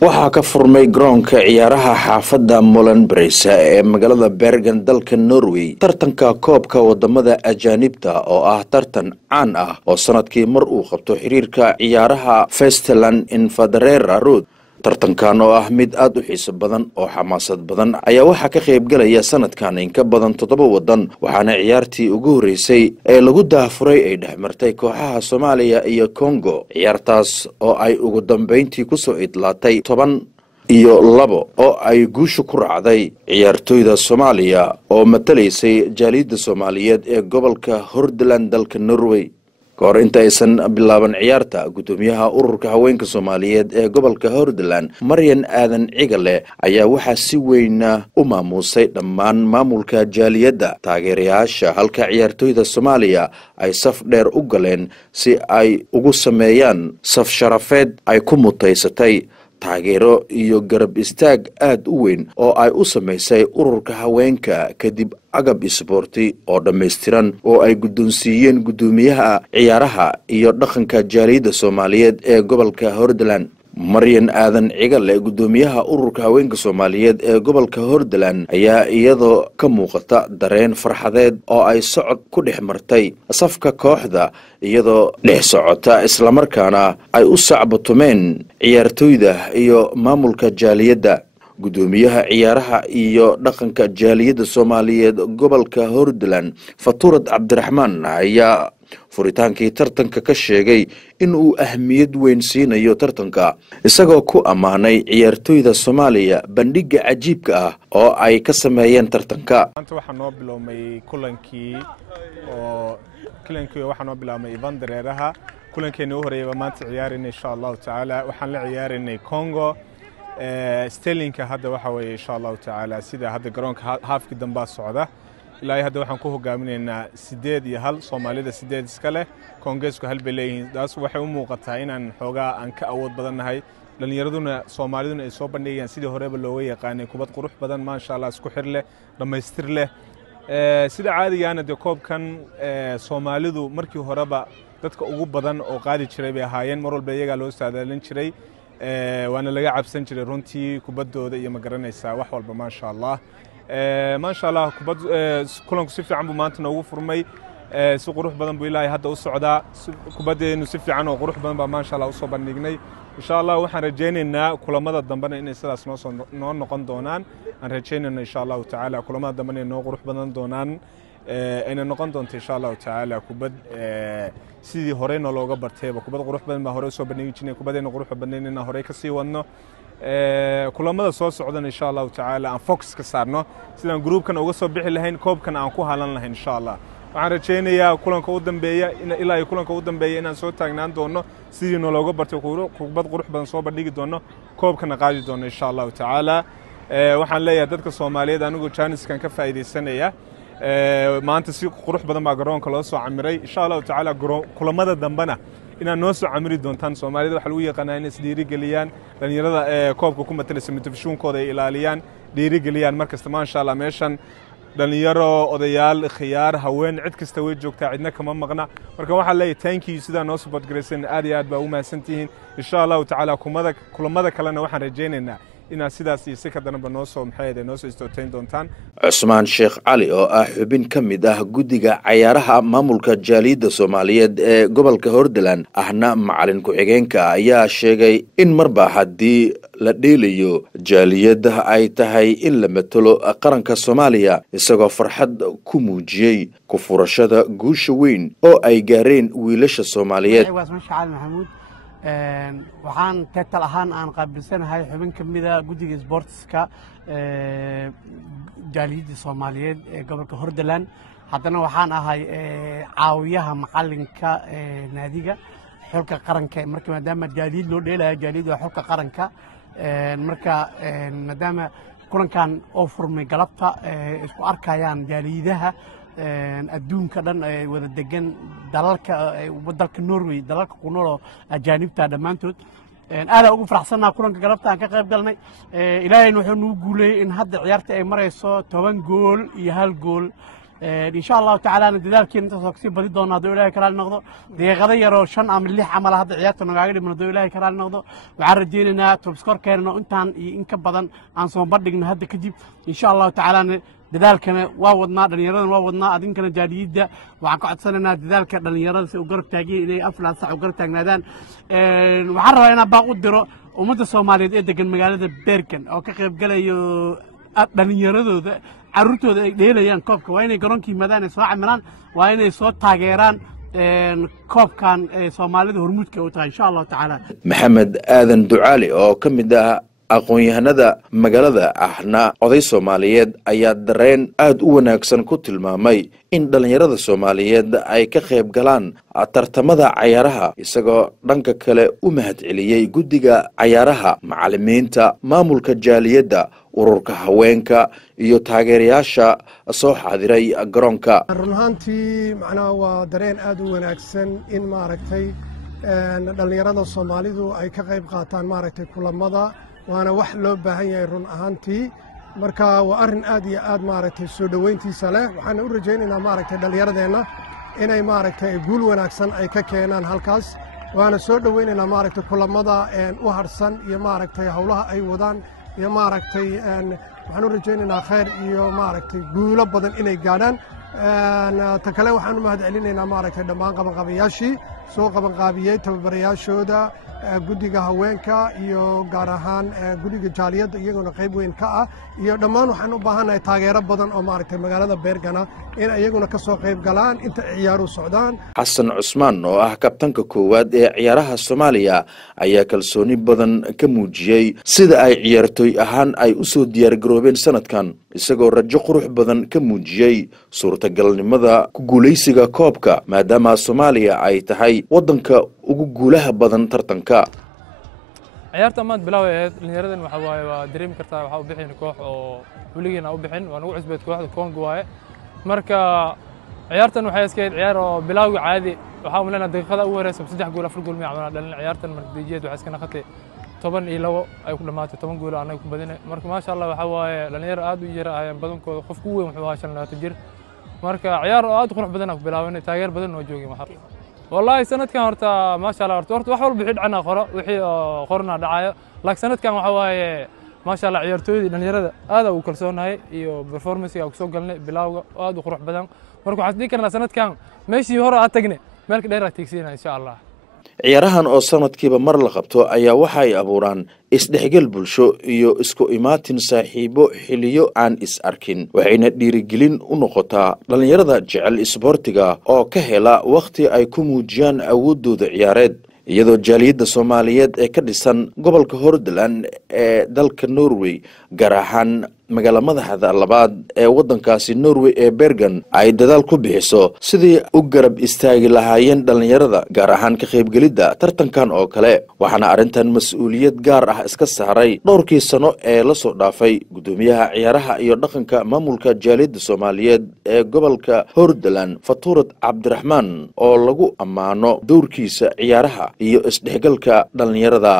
waxaa ka furmay garoonka ciyaaraha xaafadda Molenbeek ee magaalada Bergen dalka Norway tartanka koobka wadamada ajaanibta oo ah tartan caan ah oo sanadkii mar uu qabto xiriirka ciyaaraha Vestland Infantry tartankan oo ah mid aad u xiiso badan oo xamaasad badan ayaa waxa ka qayb galaya sanadkan in ka badan 7 wadan waxaana ciyaartii ugu horeysay ee lagu daafuray ay dhexmartay kooxaha Soomaaliya iyo Congo ciyaartaas oo ay ugu dambeyntii ku soo idlaatay 12 oo ay guusha ku raacday ciyaartoyda Soomaaliya oo matalaysay jaaliyada Soomaaliyeed ee gobolka Hordaland dalka Norway goor inta aysan bilaaban ciyaarta gudoomiyaha ururka haweenka Soomaaliyeed ee gobolka Hordaland Maryan Aadan Cigale ayaa waxa si weyn u maamusay dhammaan maamulka jaaliyada taageerayaasha halka ciyaartoyda Soomaaliya ay saf dheer u galeen si ay ugu sameeyaan saf sharafeed ay ku mutaysatay taageero iyo garab istaag aad u weyn oo ay u sameysay ururka haweenka kadib agab isboorti oo dhameystiran oo ay gudoonsiiyeen gudoomiyaha ciyaaraha iyo dhaqanka jaaliyada Soomaaliyeed ee gobolka Hordaland Maryan Aadan Cigale gudoomiyaha ururka haweenka Soomaaliyeed ee gobolka Hordaland ayaa iyadoo ka muuqata dareen farxadeed oo ay socod ku dhex martay safka kooxda iyadoo dhex socota isla markaana ay u sacbatumeen ciyaartoyda iyo maamulka jaaliyada gudoomiyaha ciyaaraha iyo dhaqanka jaaliyada Soomaaliyeed gobolka Hordaland Faturad Cabdiraxmaan ayaa furitaankii tartanka ka sheegay in uu ahmiyad weyn siinayo tartanka isagoo ku amaanay ciyaartoyda Soomaaliya bandhiga cajiibka ah oo ay ka sameeyeen tartanka maanta waxaan noo biloomay kulankii waxaan noo bilaabmay Ivandareeraha kulankeena u horeeyay maanta ciyaarinay insha Allah taala waxaan la ciyaarinay Congo Sterlingka hadda waxa weeye insha Allah taala sida hadda garoonka haafki damba socda ilaa hadda waxaan ku hogaaminaynaa 8-1 Soomaalida 8 iska leh Kongeesku hal beleeyin taas waxay u muuqataa inaan xoogaa aan ka awood badannahay dhalinyaraduna Soomaaliduna ay soo bandhigayaan sidii horeba looga yaqaanay kubad qurux badan ma sha Allah isku xir leh dhameystir leh sida caadiga ah koobkan Soomaalidu markii horeba dadka ugu badan oo qaadi jiray bay ahaayeen mar walba iyaga loo saadaalin jiray waana laga cabsan jiray runtii kubadooda iyo ma garanaysaa wax walba ma sha Allah ما شاء الله كلهم كسفي عم بمانتنا وفرمي سوق روح بدن بيلاي هذا وصعدا كبدي نسفي عنه وروح بدن ما شاء الله وصوب النجني إن شاء الله وحنا رجينا إن كل مدى ضمنا إن سلاس نقن دونان أن رجينا إن شاء الله تعالى كل مدى ضمنا إنه روح بدن دونان إن نقن دون إن شاء الله تعالى كبد سيدي هورين لو جبر تيبا كبد روح بدن ما هوري صوب النجني كبدي نروح بدن إن هوري كسي ونه kulamada soo socdan insha Allah taala aan focus ka saarno sidaan groupkan uga soo bixi lahayn koobkan aan ku halan lahayn insha Allah waxaan rajeynayaa kulanka u dambeeya ilaa kulanka u dambeeya inaan soo taagnaan doono sidii looga bartay kubad qurux badan soo bandhigi doono koobkana qaadi doono insha Allah taala waxaan leeyahay dadka Soomaaliyeed anigu jaaniskan ka faa'iideysanaya maanta si qurux badan baa garoonka loo soo camiray insha Allah taala kulamada dambana inaan noo soo camiri doontaan Soomaalida waxa lagu yaqaanaa in isdiiri galiyaan dhalinyarada koobka ku matalaysa motivationkooda ay ilaaliyaan dhiiri galiyaan markasta ma sha Allah meeshan dhalinyaro odayaal khiyaar haween cid kasta way joogtaa cidna kama maqna marka waxa leeyahay thank you sida noo support gareysan aad iyo aad baa u mahadsantihiin insha Allah taala kulamada kalena waxaan rajeynaynaa إن سيداس يسكتنا بنوسو محيدا نوسو استوتين دونتان عثمان شيخ علي oo ah xubin kamid ah gudiga ciyaaraha maamulka jaaliyada Soomaaliyeed ee gobolka Hordaland ahna macalin ku xigeenka ayaa sheegay in marba hadii la dheelayo jaaliyada ay tahay in la matalo qaranka Soomaaliya isagoo farxad ku muujiyay ku furashada guusha weyn oo ay gaareen wiilasha Soomaaliyeed waxaan tatal ahaan aan qaabilsanahay xubin kamida gudiga sportska jaaliyada Soomaaliyeed ee gobolka Hordaland haddana waxaan ahay caawiyaha macalinka naadiga xulka qaranka marka maadaama jaaliyad loo dheelayo jaaliyada xulka qaranka marka maadaama kulankan oo furmay galabta isku arkayaan jaaliyadaha adduunka dhan ay wada degan dalalka Norway dalalka ku nool ajaanibta dhamaantood aad ugu faraxsanahay kulanka galabta aan ka qayb galnay ilaahayna wuxuu noo guuleeyay in hadda ciyaarta ay marayso 10 gool iyo 1 gool إن شاء الله تعالى ندال كين تصقصي بدي دونا دو إلهي كرال نقضو دي غدا يرو شن أم اللي حمل هذا عيادتنا وعاقل من دو إلهي كرال نقضو وعرجينا توبسكور كيرنا أنتان إنك بدن عن صوم بدقنا هذا كجيب إن شاء الله تعالى dadaalkana waa wadnaa dhalinyarada waa wadnaa adinkana jaadiyada waxaan ka codsanaynaa dadaalka dhalinyarada si u garab taageen inay aflaan sax u garab taagnaadaan waxaan rabaa inaan baaq u diro ummadda Soomaaliyeed ee degan magaalada Bergen oo ka qayb galayo dhalinyaradooda carruurtooda ay dheelayaan koobka waa inay garoonkii yimaadaan ay soo camilaan waa inay soo taageeraan koobkan Soomaalida hormuudka u tahay insha Allah taala Maxamed Aadan Ducaali oo kamid ah aqoon-yahanada magaalada ahna oday Soomaaliyeed ayaa dareen aad u wanaagsan ku tilmaamay in dhalinyarada Soomaaliyeed ay ka qayb galaan tartamada ciyaaraha isagoo dhanka kale u mahadceliyay guddiga ciyaaraha macallimiinta maamulka jaaliyadda ururka haweenka iyo taageerayaasha soo xaadiray garoonka runtii macnaha waa dareen aad u wanaagsan in maaragtay dhalinyarada Soomaalidu ay ka qayb qaataan maaragtay kulamada waana wax loo baahan yahay run ahaantii marka waa arin aad iyo aad maaragtay soo dhaweyntiisa leh waxaan u rajaynaynaa maaragtay dhalinyaradeena inay maaragtay guul wanaagsan ay ka keenaan halkaas waana soo dhaweynaynaa maaragtay kulamada u harsan iyo maaragtay hawlaha ay wadaan iyo maaragtay waxaan u rajaynaynaa khayr iyo maaragtay guulo badan inay gaadhaan ta kale waxaan u mahadcelinaynaa maaragtay dhammaan qabanqaabiyaashii soo qabanqaabiyey tababarayaashooda guddiga haweenka iyo gaar ahaan guddiga jaaliyadda iyaguna qayb weyn ka ah iyo dhammaan waxaan u baahanahay taageero badan oo maaragtay magaalada Bergana in iyaguna ka soo qayb galaan inta ciyaaru socdaan Xasan Cusmaan oo ah kabtanka koowaad ee ciyaaraha Soomaaliya ayaa kalsooni badan ka muujiyay sida ay ciyaartoy ahaan ay u soo diyaar garoobeen sanadkan isagoo rajo qurux badan ka muujiyay suurtagalnimada ku guuleysiga koobka maadaama Soomaaliya ay tahay wadanka ugu guulaha badan tartanka ciyaarta maad bilaaweed dhalinyaradan waxa waaye waa dareemi kartaa waxa u bixin koox oo waligeena u bixin waa nagu cusbeed kooxda Congo waaye marka ciyaartan waxay iskayd ciyaar oo bilaawi caadi waxa uu leena daqiiqada ugu horeysa 3 gool 4 gool ma caawina dhalin ciyaartan marka dijiyeed waxa iska naqatay 12 ay ku dhamaatay 10 gool anaga ku badinay marka ma sha Allah waxa waaye dhalinyaro aad u yar ayaan badankooda qof ku weyn wuxuu ahaa 15 jir marka ciyaar aad qurux badan ku bilaawnay taageer badan oo joogay maxaa والله سنة كان هرتا ما شاء الله هرتا وحول بحد عنا قرا وحي قرنا دعاية لكن سنة كان وحواي ما شاء الله عيرتوي لأن يرد هذا وكلسون هاي يو برفورمانس أو سوق قلنا بلاو هذا وخروح بدن مركو حسدي كان سنة كان ماشي هورا أتجني مالك دايرة تكسينا إن شاء الله ciyaarahan oo sanadkiiba mar la qabto ayaa waxay abuuraan isdhexgal bulsho iyo isku imaatin saaxiibo xiliyo aan is arkin waxayna dhiirigelin u noqotaa dhalinyarada jecel isboortiga oo ka hela waqti ay ku muujiyaan awoodooda ciyaareed iyadoo jaaliyadda Soomaaliyeed ee ka dhisan gobolka Hordaland ee dalka Norway gaar ahaan magaala madaxda labaad ee wadankaasi Norway ee Bergen ay dadaal ku bixiso sidii u garab istaagi lahaayeen dhalinyarada gaar ahaan ka qaybgalida tartankan oo kale waxaana arintan mas'uuliyad gaar ah iska saaray dhowrkii sano ee la soo dhaafay gudoomiyaha ciyaaraha iyo dhaqanka maamulka jaaliyadda Soomaaliyeed ee gobolka Hordaland Fatuurad Cabdiraxmaan oo lagu amaano doorkiisa ciyaaraha iyo isdhexgalka dhalinyarada